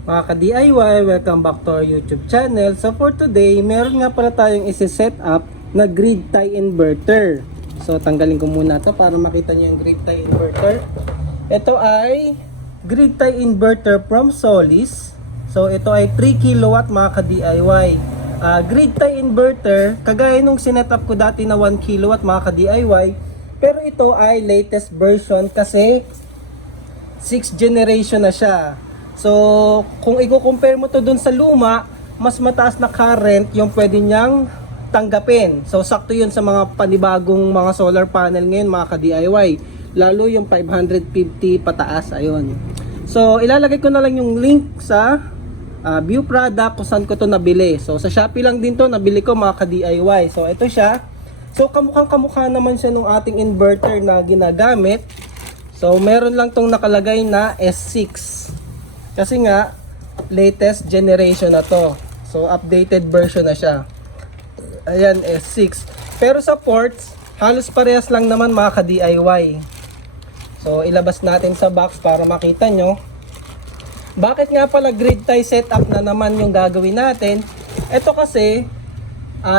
Mga ka-DIY, welcome back to our YouTube channel. So for today, meron nga pala tayong isi-set up na grid tie inverter. So tanggalin ko muna to para makita nyo yung grid tie inverter. Ito ay grid tie inverter from Solis. So ito ay 3 kilowatt mga ka-DIY. Grid tie inverter, kagaya nung sinet up ko dati na 1 kilowatt mga ka-DIY. Pero ito ay latest version kasi 6th generation na siya. So, kung i-compare mo to dun sa luma, mas mataas na current yung pwede niyang tanggapin. So, sakto yun sa mga panibagong mga solar panel ngayon, mga ka-DIY. Lalo yung 550 pataas, ayun. So, ilalagay ko na lang yung link sa view product kung saan ko to nabili. So, sa Shopee lang din to nabili ko mga ka-DIY. So, ito siya. So, kamukhang-kamukha naman siya nung ating inverter na ginagamit. So, meron lang tong nakalagay na S6. Kasi nga, latest generation na to. So, updated version na siya. Ayan, S6. Pero sa ports, halos parehas lang naman mga ka-DIY. So, ilabas natin sa box para makita nyo. Bakit nga pala grid tie setup na naman yung gagawin natin? Ito kasi,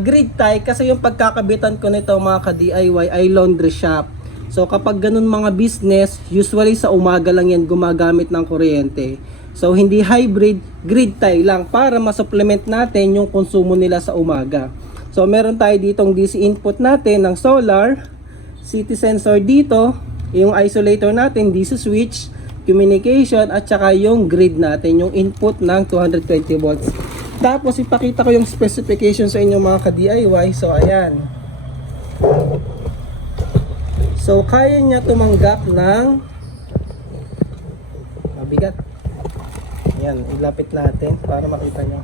grid tie kasi yung pagkakabitan ko nito mga ka-DIY ay laundry shop. So kapag ganun mga business, usually sa umaga lang yan gumagamit ng kuryente. So hindi hybrid, grid tie lang para ma-supplement natin yung konsumo nila sa umaga. So meron tayo ditong DC input natin ng solar, CT sensor dito, yung isolator natin, DC switch, communication at saka yung grid natin, yung input ng 220 volts. Tapos ipakita ko yung specification sa inyo mga ka-DIY. So ayan. So, kaya niya tumanggap ng mabigat. Ayan, ilapit natin para makita nyo.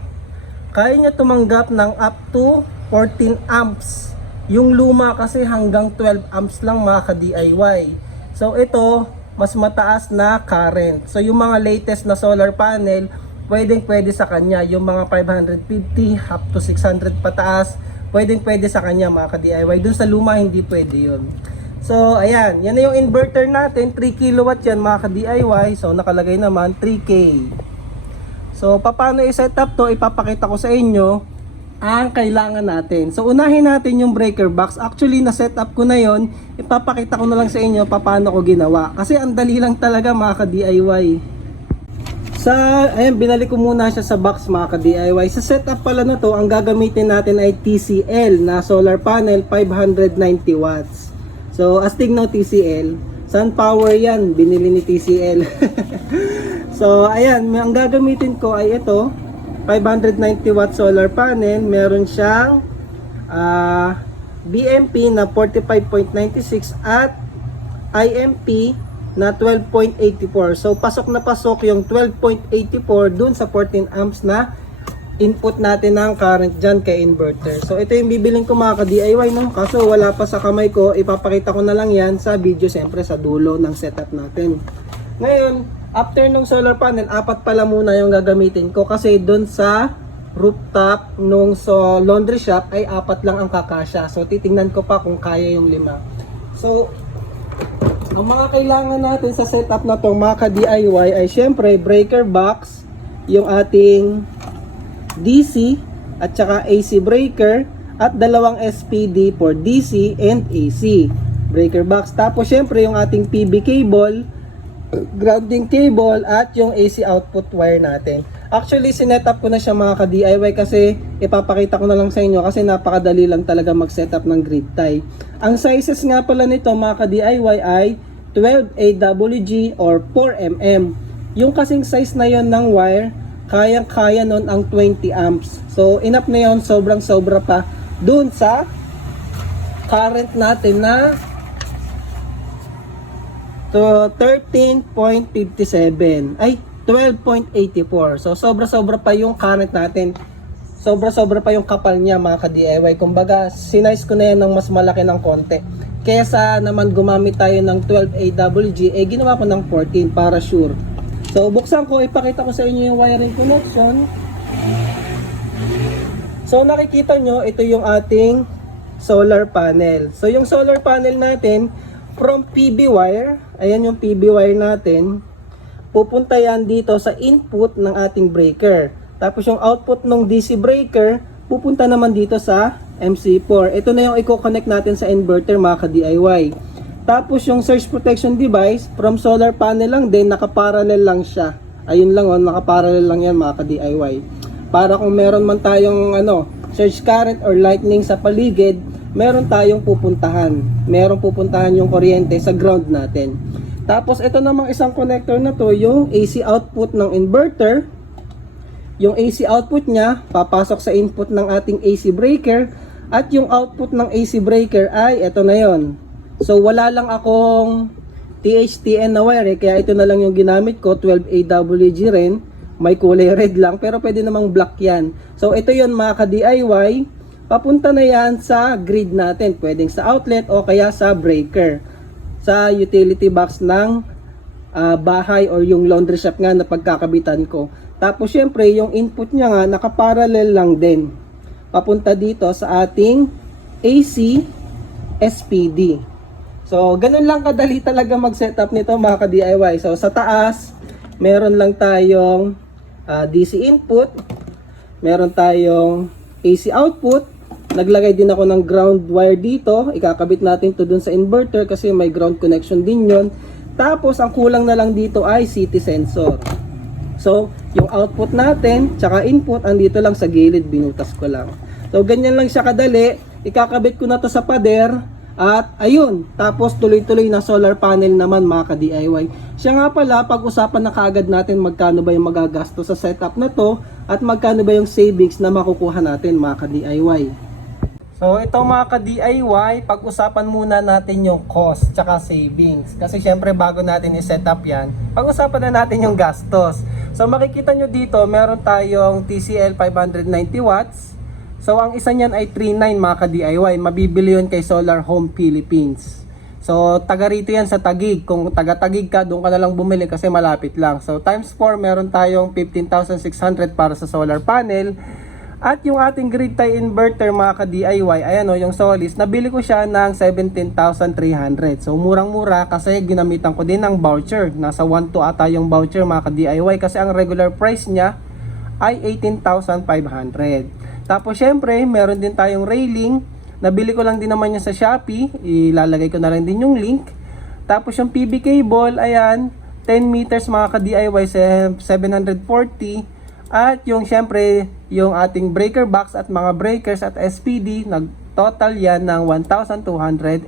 Kaya niya tumanggap ng up to 14 amps. Yung luma kasi hanggang 12 amps lang mga ka-DIY. So, ito, mas mataas na current. So, yung mga latest na solar panel, pwede sa kanya. Yung mga 550 up to 600 pataas, pwede sa kanya mga ka-DIY. Dun sa luma, hindi pwede yun. So, ayan. Yan na yung inverter natin. 3 kilowatt yan mga ka-DIY. So, nakalagay naman 3K. So, paano i-set up to? Ipapakita ko sa inyo ang kailangan natin. So, unahin natin yung breaker box. Actually, na-set up ko na yon. Ipapakita ko na lang sa inyo paano ko ginawa. Kasi ang dali lang talaga mga ka-DIY. Ayan, binalik ko muna siya sa box mga ka-DIY. Sa setup pala na to, ang gagamitin natin ay TCL na solar panel 590 watts. So, astig no TCL. Sun power yan. Binili ni TCL. So, ayan. Ang gagamitin ko ay ito. 590 watt solar panel. Meron siyang BMP na 45.96 at IMP na 12.84. So, pasok na pasok yung 12.84 dun sa 14 amps na input natin ng current dyan kay inverter. So ito yung bibiling ko mga ka-DIY, no? Kaso wala pa sa kamay ko, ipapakita ko na lang yan sa video, siyempre sa dulo ng setup natin. Ngayon, after ng solar panel, 4 pala muna yung gagamitin ko kasi doon sa rooftop nung laundry shop ay 4 lang ang kakasya. So titingnan ko pa kung kaya yung 5. So ang mga kailangan natin sa setup na to mga ka-DIY ay syempre breaker box, yung ating DC at saka AC breaker at dalawang SPD for DC and AC breaker box. Tapos syempre yung ating PB cable, grounding cable at yung AC output wire natin. Actually sinet up ko na siya mga ka-DIY kasi ipapakita ko na lang sa inyo kasi napakadali lang talaga mag-setup ng grid tie. Ang sizes nga pala nito mga ka-DIY ay 12 AWG or 4mm. Yung kasing size na yon ng wire, kayang-kaya nun ang 20 amps. So, enough na yun. Sobrang-sobra pa dun sa current natin na 13.57. Ay, 12.84. So, sobra-sobra pa yung current natin. Sobra-sobra pa yung kapal niya mga ka-DIY. Kumbaga, sinize ko na yan ng mas malaki ng konti. Kesa naman gumamit tayo ng 12 AWG, ginawa ko ng 14 para sure. So, buksan ko, ipakita ko sa inyo yung wiring connection. So, nakikita nyo, ito yung ating solar panel. So, yung solar panel natin, from PB wire, ayan yung PB wire natin, pupunta yan dito sa input ng ating breaker. Tapos yung output ng DC breaker, pupunta naman dito sa MC4. Ito na yung i-connect natin sa inverter mga ka-DIY. Tapos yung surge protection device, from solar panel lang din, nakaparallel lang siya. Ayun lang, nakaparallel lang yan mga ka-DIY. Para kung meron man tayong surge current or lightning sa paligid, meron tayong pupuntahan. Meron pupuntahan yung kuryente sa ground natin. Tapos ito namang isang connector na to, yung AC output ng inverter. Yung AC output niya, papasok sa input ng ating AC breaker. At yung output ng AC breaker ay ito na yon. So wala lang akong THTN na wire kaya ito na lang yung ginamit ko, 12 AWG rin. May kulay red lang pero pwede namang black yan. So ito yon mga ka-DIY. Papunta na yan sa grid natin. Pwedeng sa outlet o kaya sa breaker. Sa utility box ng bahay or yung laundry shop nga na pagkakabitan ko. Tapos syempre yung input niya nga nakaparallel lang din. Papunta dito sa ating AC SPD. So ganun lang kadali talaga mag-setup nito mga ka-DIY. So sa taas, meron lang tayong DC input, meron tayong AC output. Naglagay din ako ng ground wire dito. Ikakabit natin to dun sa inverter kasi may ground connection din yon. Tapos ang kulang na lang dito ay CT sensor. So yung output natin tsaka input andito lang sa gilid, binutas ko lang. So ganyan lang siya kadali. Ikakabit ko na to sa pader. At ayun, tapos tuloy-tuloy na solar panel naman mga ka-DIY. Siya nga pala, pag-usapan na kaagad natin magkano ba yung magagasto sa setup na to at magkano ba yung savings na makukuha natin mga ka-DIY. So ito mga ka-DIY, pag-usapan muna natin yung cost tsaka savings. Kasi syempre bago natin i-setup yan, pag-usapan na natin yung gastos. So makikita nyo dito, meron tayong TCL 590 watts. So ang isa niyan ay 39 mga ka-DIY. Mabibili yun kay Solar Home Philippines. So taga rito yan sa Taguig. Kung taga Taguig ka, doon ka na lang bumili kasi malapit lang. So times 4, meron tayong 15,600 para sa solar panel. At yung ating grid tie inverter mga ka-DIY, ayan o, yung Solis, nabili ko siya ng 17,300. So murang-mura kasi ginamitan ko din ng voucher. Nasa 1 to ata yung voucher mga ka-DIY kasi ang regular price niya ay 18,500. Tapos syempre, meron din tayong railing. Nabili ko lang din naman yan sa Shopee. Ilalagay ko na lang din yung link. Tapos yung PB cable, ayan, 10 meters mga ka-DIY, 740. At yung syempre, yung ating breaker box at mga breakers at SPD, nag-total yan ng 1,287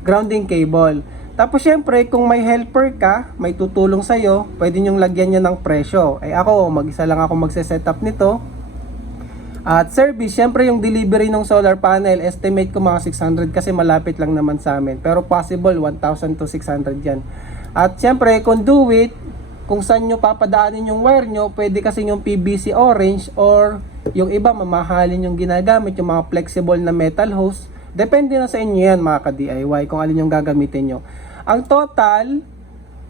grounding cable. Tapos syempre, kung may helper ka, may tutulong sa'yo, pwede nyong lagyan niya ng presyo. Ay ako, mag-isa lang ako magse-setup nito. At service, syempre yung delivery ng solar panel, estimate ko mga 600 kasi malapit lang naman sa amin. Pero possible, 1,000 to 600 yan. At syempre, conduit, kung saan nyo papadaanin yung wire nyo, pwede kasi yung PVC orange or yung iba, mamahalin yung ginagamit, yung mga flexible na metal hose. Depende na sa inyo yan mga ka-DIY, kung alin yung gagamitin nyo. Ang total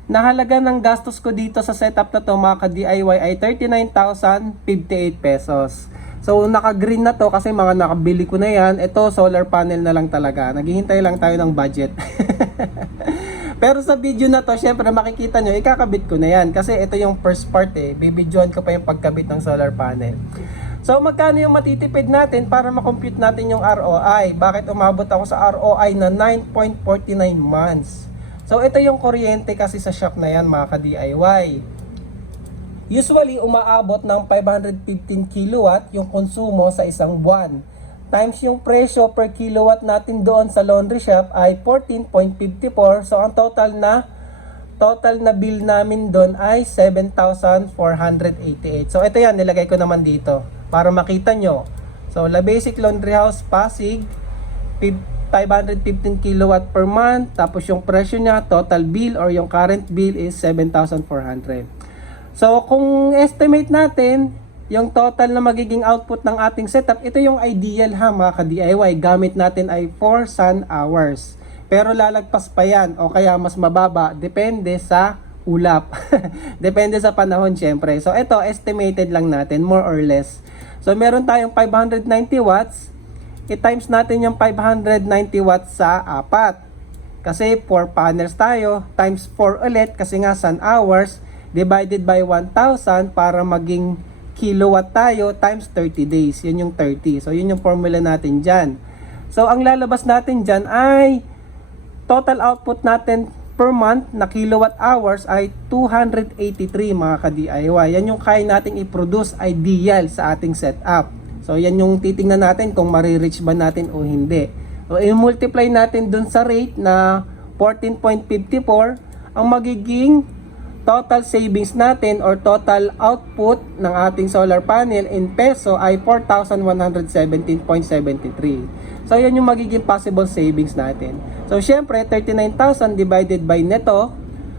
na halaga ng gastos ko dito sa setup na to mga ka-DIY ay 39,058 pesos. So naka-green na to kasi mga nakabili ko na yan. Ito solar panel na lang talaga. Naghihintay lang tayo ng budget. Pero sa video na to, syempre makikita nyo, ikakabit ko na yan. Kasi ito yung first part Bibidyoan ko pa yung pagkabit ng solar panel. So magkano yung matitipid natin para makompute natin yung ROI? Bakit umabot ako sa ROI na 9.49 months? So ito yung kuryente kasi sa shop na yan mga ka-DIY. Usually, umaabot ng 515 kilowatt yung konsumo sa isang buwan. Times yung presyo per kilowatt natin doon sa laundry shop ay 14.54. So, ang total na bill namin doon ay 7,488. So, ito yan, nilagay ko naman dito para makita nyo. So, La Basic Laundry House Pasig, 515 kilowatt per month. Tapos yung presyo niya, total bill or yung current bill is 7,400. So, kung estimate natin, yung total na magiging output ng ating setup, ito yung ideal ha mga ka-DIY. Gamit natin ay 4 sun hours. Pero lalagpas pa yan o kaya mas mababa, depende sa ulap. Depende sa panahon syempre. So, ito estimated lang natin, more or less. So, meron tayong 590 watts. I-times natin yung 590 watts sa 4. Kasi 4 panels tayo, times 4 ulit kasi nga sun hours, divided by 1,000 para maging kilowatt tayo times 30 days. Yun yung 30. So, yun yung formula natin dyan. So, ang lalabas natin dyan ay total output natin per month na kilowatt hours ay 283 mga ka-DIY. Yan yung kaya nating i-produce ideal sa ating setup. So, yan yung titingnan natin kung marireach ba natin o hindi. So, i-multiply natin dun sa rate na 14.54, ang magiging total savings natin or total output ng ating solar panel in peso ay 4,117.73. So, yan yung magiging possible savings natin. So, syempre, 39,000 divided by neto.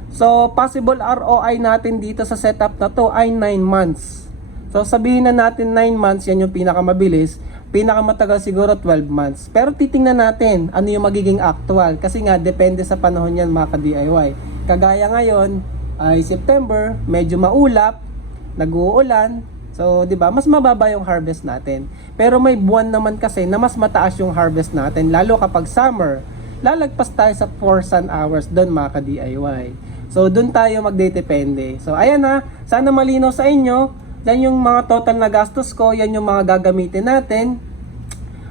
So, possible ROI natin dito sa setup na to ay 9 months. So, sabihin na natin 9 months, yan yung pinakamabilis. Pinakamatagal siguro 12 months. Pero titingnan natin ano yung magiging actual. Kasi nga, depende sa panahon yan mga ka-DIY. Kagaya ngayon, ay September, medyo maulap, nag-uulan. So, 'di ba? Mas mababa yung harvest natin. Pero may buwan naman kasi na mas mataas yung harvest natin lalo kapag summer. Lalagpas tayo sa 4 sun hours doon mga ka-DIY. So, doon tayo magdedepende. So, ayan na. Sana malinaw sa inyo. Yan yung mga total na gastos ko, yan yung mga gagamitin natin.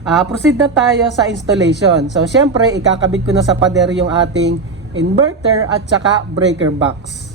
Proceed na tayo sa installation. So, syempre, ikakabit ko na sa pader yung ating inverter at saka breaker box.